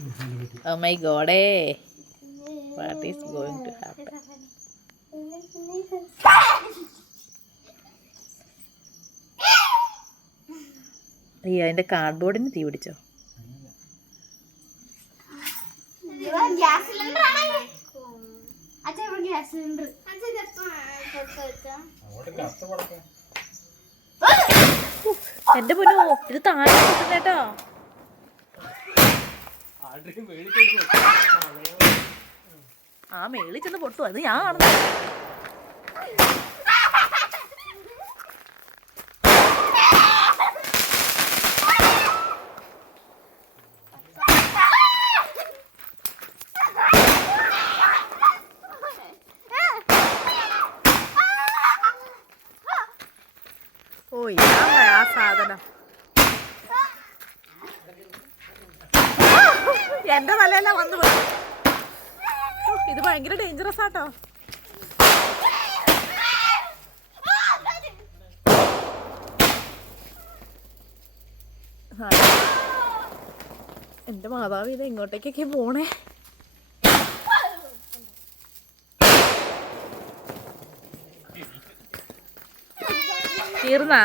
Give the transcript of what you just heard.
Oh my god, what is going to happen? അയ്യോ അതിന്റെ കാർഡ്ബോർഡിന് തീ പിടിച്ചോ? എന്റെ പൊന്നോ, ഇത് താഴെ കേട്ടോ. ആ മേളിൽ ചെന്ന് പൊട്ടു, അത് ഞാൻ കാണുന്നു. ഓ ഇതാണ് ആ സാധനം. എന്റെ തലയെല്ലാം വന്നു പോയി. ഇത് ഭയങ്കര ഡേഞ്ചറസ് ആട്ടോ. എന്റെ മാതാവ് ഇത് എങ്ങോട്ടേക്കൊക്കെ പോണേ. തീർന്നാ?